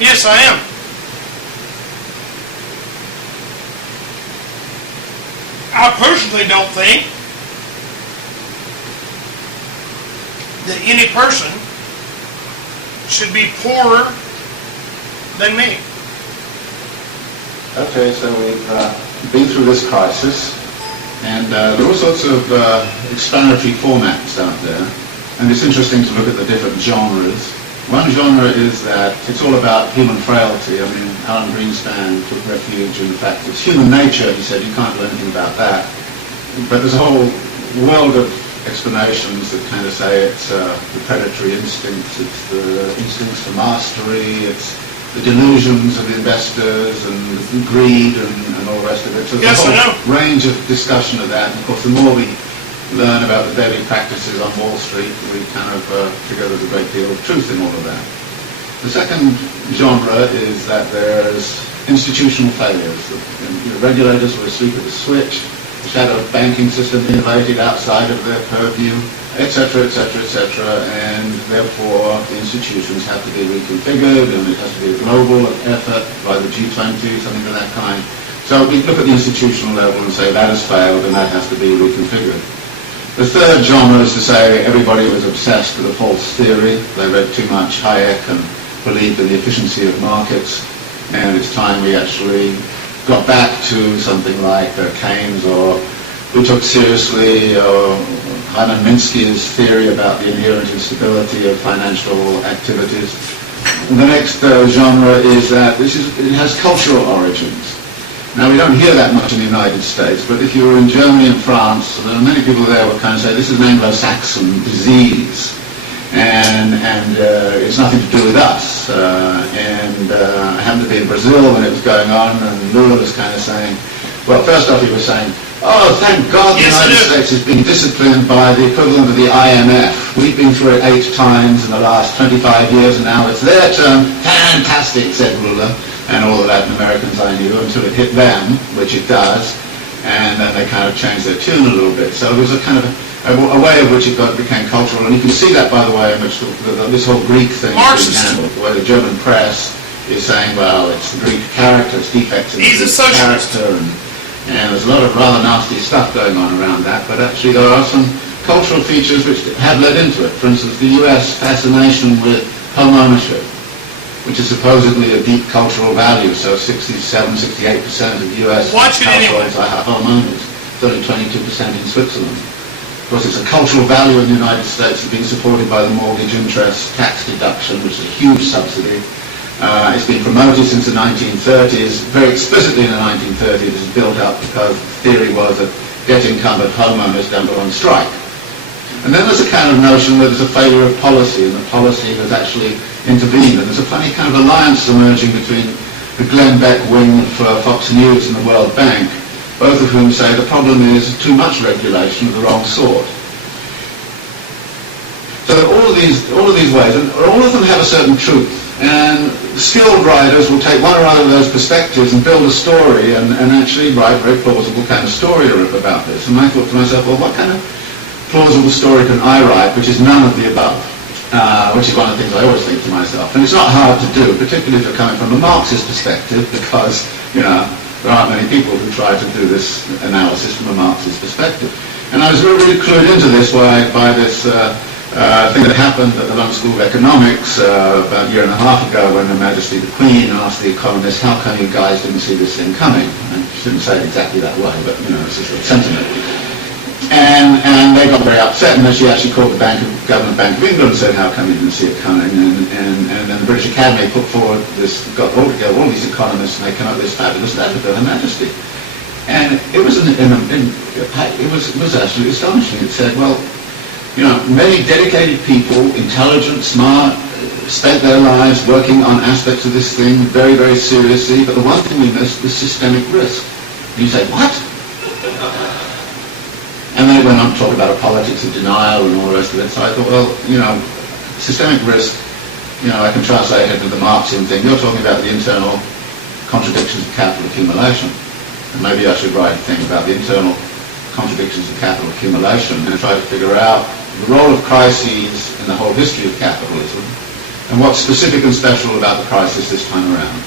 Yes, I am. I personally don't think that any person should be poorer than me. Okay, so we've been through this crisis, and there are all sorts of explanatory formats out there, and it's interesting to look at the different genres. One genre is that it's all about human frailty. I mean, Alan Greenspan took refuge in the fact that it's human nature. He said you can't do anything about that. But there's a whole world of explanations that kind of say it's the predatory instincts, it's the instincts for mastery, it's the delusions of investors and greed and all the rest of it. So there's a whole range of discussion of that. And of course, the more we learn about the daily practices on Wall Street, we kind of figure there's a great deal of truth in all of that. The second genre is that there's institutional failures. The regulators were asleep at the switch, the shadow banking system innovated outside of their purview, etc., etc., etc., and therefore the institutions have to be reconfigured, and it has to be a global effort by the G20, something of that kind. So we look at the institutional level and say that has failed and that has to be reconfigured. The third genre is to say everybody was obsessed with a false theory. They read too much Hayek and believed in the efficiency of markets, and it's time we actually got back to something like Keynes, or we took seriously Hyman Minsky's theory about the inherent instability of financial activities. And the next genre is that it has cultural origins. Now, we don't hear that much in the United States, but if you were in Germany and France, many people there would kind of say, this is an Anglo-Saxon disease, and it's nothing to do with us. I happened to be in Brazil when it was going on, and Lula was kind of saying, well, first off he was saying, oh, thank God the United States is being disciplined by the equivalent of the IMF. We've been through it 8 times in the last 25 years, and now it's their turn. Fantastic, said Lula. And all the Latin Americans I knew, until it hit them, which it does, and then they kind of changed their tune a little bit. So there was a kind of a way of which it became cultural, and you can see that, by the way, in which this whole Greek thing is being handled, where the German press is saying, well, it's the Greek character, it's defects in the Greek character, and there's a lot of rather nasty stuff going on around that, but actually there are some cultural features which have led into it. For instance, the US fascination with home ownership, which is supposedly a deep cultural value. So 67-68% of US households are homeowners, 30-22% in Switzerland. Of course, it's a cultural value in the United States. It's been supported by the mortgage interest tax deduction, which is a huge subsidy. It's been promoted since the 1930s. Very explicitly in the 1930s, it was built up because the theory was that debt-encumbered homeowners don't go on strike. And then there's a kind of notion that there's a failure of policy, and the policy has actually intervened. And there's a funny kind of alliance emerging between the Glenn Beck wing for Fox News and the World Bank, both of whom say the problem is too much regulation of the wrong sort. So all of these ways, and all of them have a certain truth. And skilled writers will take one or other of those perspectives and build a story and actually write a very plausible kind of story about this. And I thought to myself, well, what kind of plausible story can I write which is none of the above? Which is one of the things I always think to myself. And it's not hard to do, particularly if you're coming from a Marxist perspective, because, there aren't many people who try to do this analysis from a Marxist perspective. And I was really clued into this by this thing that happened at the London School of Economics about a year and a half ago, when Her Majesty the Queen asked the economists, how come you guys didn't see this thing coming? And she didn't say it exactly that way, but, it's just a sentiment. And they got very upset, and then she actually called the Government Bank of England and said, how come you didn't see it coming? And then the British Academy put forward got all together all these economists, and they came up with this fabulous letter to Her Majesty. And it was actually astonishing. It said, well, many dedicated people, intelligent, smart, spent their lives working on aspects of this thing very, very seriously, but the one thing we missed was systemic risk. And you say, what? And then it went on to talk about a politics of denial and all the rest of it. So I thought, well, systemic risk, I can translate it into the Marxian thing. You're talking about the internal contradictions of capital accumulation. And maybe I should write a thing about the internal contradictions of capital accumulation and try to figure out the role of crises in the whole history of capitalism, and what's specific and special about the crisis this time around.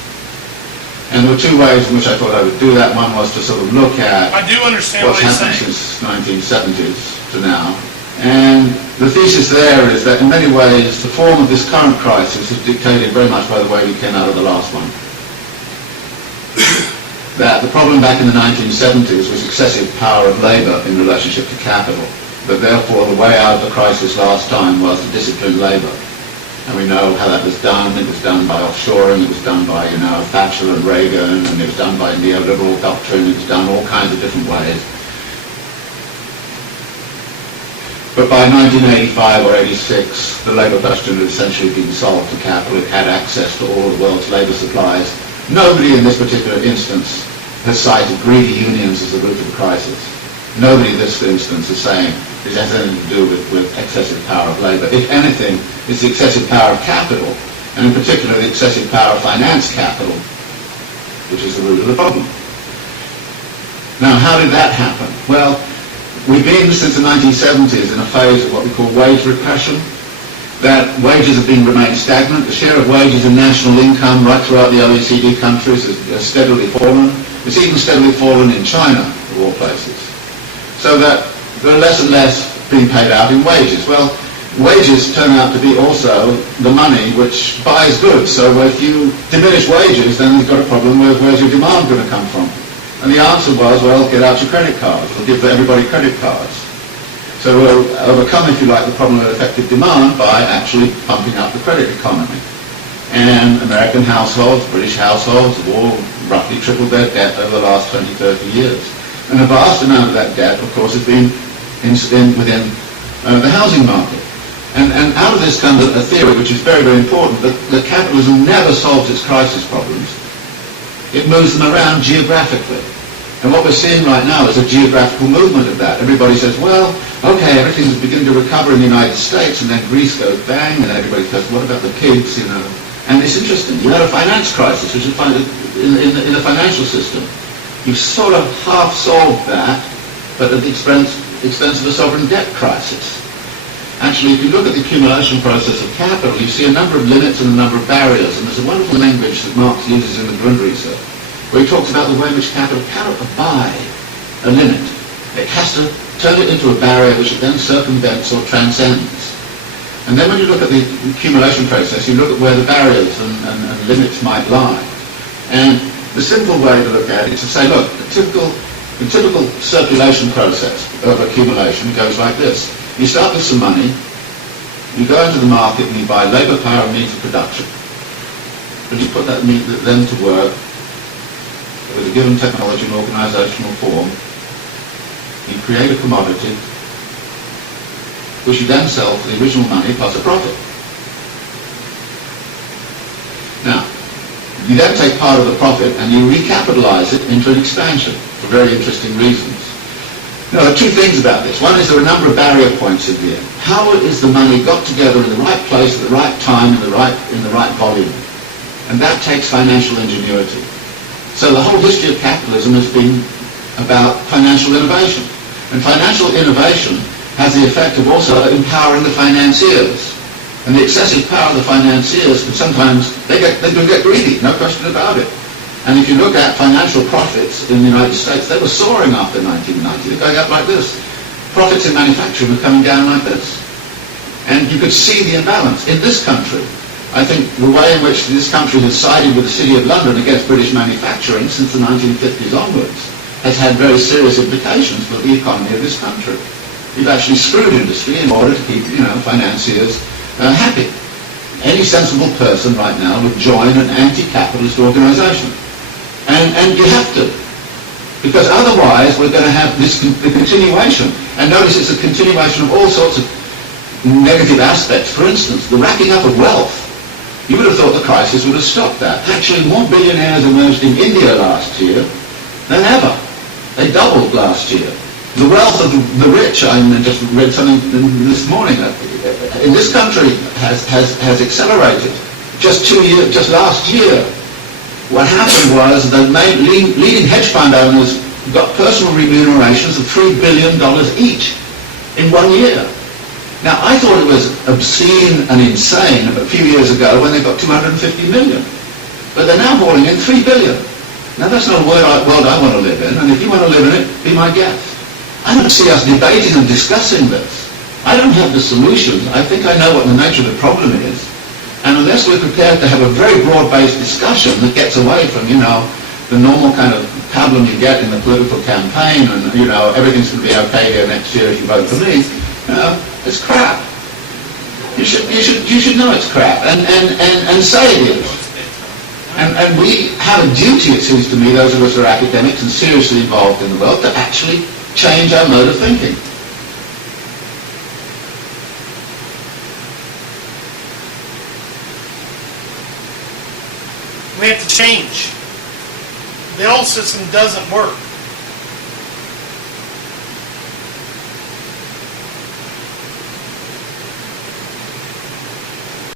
And there were two ways in which I thought I would do that. One was to sort of look at I do understand what's what he's happened saying. since 1970s to now. And the thesis there is that in many ways the form of this current crisis is dictated very much by the way we came out of the last one. That the problem back in the 1970s was excessive power of labour in relationship to capital. But therefore the way out of the crisis last time was to discipline labour. And we know how that was done. It was done by offshoring, it was done by, Thatcher and Reagan, and it was done by neoliberal doctrine, it was done all kinds of different ways. But by 1985 or 86, the labour question had essentially been solved for capital. It had access to all of the world's labour supplies. Nobody in this particular instance has cited greedy unions as the root of the crisis. Nobody in this instance is saying it has anything to do with excessive power of labour. If anything, it's the excessive power of capital, and in particular the excessive power of finance capital, which is the root of the problem. Now, how did that happen? Well, we've been since the 1970s in a phase of what we call wage repression, that wages have remained stagnant. The share of wages in national income right throughout the OECD countries has steadily fallen. It's even steadily fallen in China, of all places. So that there are less and less being paid out in wages. Well, wages turn out to be also the money which buys goods. So if you diminish wages, then you've got a problem with where's your demand going to come from? And the answer was, well, get out your credit cards. We'll give everybody credit cards. So we'll overcome, if you like, the problem of effective demand by actually pumping up the credit economy. And American households, British households have all roughly tripled their debt over the last 20, 30 years. And a vast amount of that debt, of course, has been within the housing market. And out of this comes a theory which is very, very important, that capitalism never solves its crisis problems. It moves them around geographically. And what we're seeing right now is a geographical movement of that. Everybody says, well, okay, everything's beginning to recover in the United States, and then Greece goes bang, and then everybody says, what about the pigs, And it's interesting. You had a finance crisis, which is in the financial system. You've sort of half solved that, but at the expense of a sovereign debt crisis. Actually, if you look at the accumulation process of capital, you see a number of limits and a number of barriers, and there's a wonderful language that Marx uses in the Grund research, where he talks about the way in which capital cannot abide a limit. It has to turn it into a barrier which it then circumvents or transcends. And then when you look at the accumulation process, you look at where the barriers and limits might lie. And the simple way to look at it is to say, look, the typical circulation process of accumulation goes like this. You start with some money, you go into the market and you buy labour power and means of production. And you put that then to work with a given technology and organisational form. You create a commodity which you then sell for the original money plus a profit. Now, you then take part of the profit and you recapitalise it into an expansion for very interesting reasons. Now, there are two things about this. One is there are a number of barrier points in here. How is the money got together in the right place at the right time in the right volume? And that takes financial ingenuity. So the whole history of capitalism has been about financial innovation. And financial innovation has the effect of also empowering the financiers. And the excessive power of the financiers can sometimes, they do get greedy, no question about it. And if you look at financial profits in the United States, they were soaring after 1990. They're going up like this. Profits in manufacturing were coming down like this. And you could see the imbalance. In this country, I think the way in which this country has sided with the City of London against British manufacturing since the 1950s onwards has had very serious implications for the economy of this country. You've actually screwed industry in order to keep, financiers happy. Any sensible person right now would join an anti-capitalist organisation. And you have to. Because otherwise we're going to have the continuation. And notice it's a continuation of all sorts of negative aspects. For instance, the racking up of wealth. You would have thought the crisis would have stopped that. Actually, more billionaires emerged in India last year than ever. They doubled last year. The wealth of the rich, I just read something this morning, in this country has accelerated. Just last year. What happened was the leading hedge fund owners got personal remunerations of $3 billion each in 1 year. Now, I thought it was obscene and insane a few years ago when they got 250 million. But they're now hauling in 3 billion. Now, that's not a world I want to live in, and if you want to live in it, be my guest. I don't see us debating and discussing this. I don't have the solutions. I think I know what the nature of the problem is. And unless we're prepared to have a very broad-based discussion that gets away from, the normal kind of pablum you get in the political campaign and, everything's going to be okay here next year if you vote for me, it's crap. You should know it's crap and say it is. And we have a duty, it seems to me, those of us who are academics and seriously involved in the world, to actually change our mode of thinking. We have to change. The old system doesn't work.